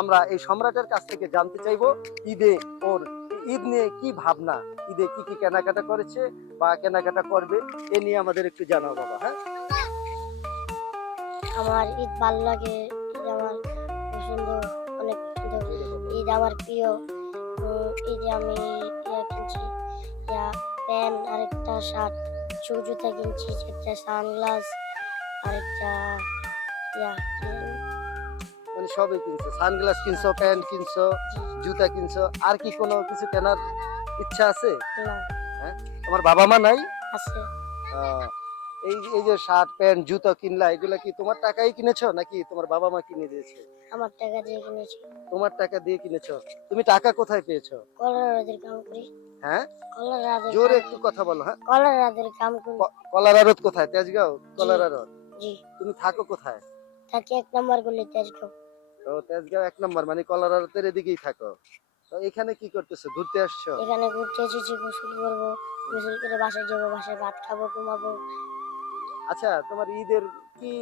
আমরা এই সম্রাটের কাছ থেকে জানতে চাইবো ঈদে ওর ঈদ নিয়ে কি ভাবনা, ঈদে কি কি কেনাকাটা করেছে বা কেনাকাটা করবে, এ নিয়ে আমাদের একটু জানাও বাবা। হ্যাঁ, আমার ঈদ ভালো লাগে। ঈদ আমার পছন্দ, অনেক পছন্দ। ঈদ আমার প্রিয়। ঈদে আমি কিনছি প্যান্ট, আরেকটা শার্ট, শু জুতা কিনছি, একটা সানগ্লাস, আরেকটা ইয়া কি জানি? মানে সবই কিনছো, সানগ্লাস কিনছো, প্যান্ট কিনছো, জুতা কিনছো, আর কি কোনো কিছু কেনার ইচ্ছা আছে? না, হ্যাঁ, তোমার বাবা মা নাই? আছে। আহ, এই এই যে শার্ট প্যান্ট জুতা কিনলা, এগুলা কি তোমার টাকাই কিনেছো নাকি তোমার বাবা মা কিনে দিয়েছে? আমার টাকা দিয়ে কিনেছি। তোমার টাকা দিয়ে কিনেছো। তুমি টাকা কোথায় পেয়েছো? কলার রাদের কাম করি। হ্যাঁ, কলার রাদের জোরে কাম একটু করি। কথা বলো। হ্যাঁ, কলার রাদের কাম করি। কলার আড়ত কোথায়? তেজগাঁও কলার আড়ত? জি, তুমি থাকো কোথায়? থাকি 1 নম্বর গলি, তেজগাঁও। তো তেজগাঁও 1 নম্বর, মানে কলার আড়তের এদিকেই থাকো। তো এখানে কি করতেছো, ঘুরতে আসছো? এখানে ঘুরতে এসেছি, গোসল করবো, গোসল করে বাসায় যাবো, বাসায় ভাত খাবো, ঘুমাবো। আচ্ছা, তোমার ঈদের কি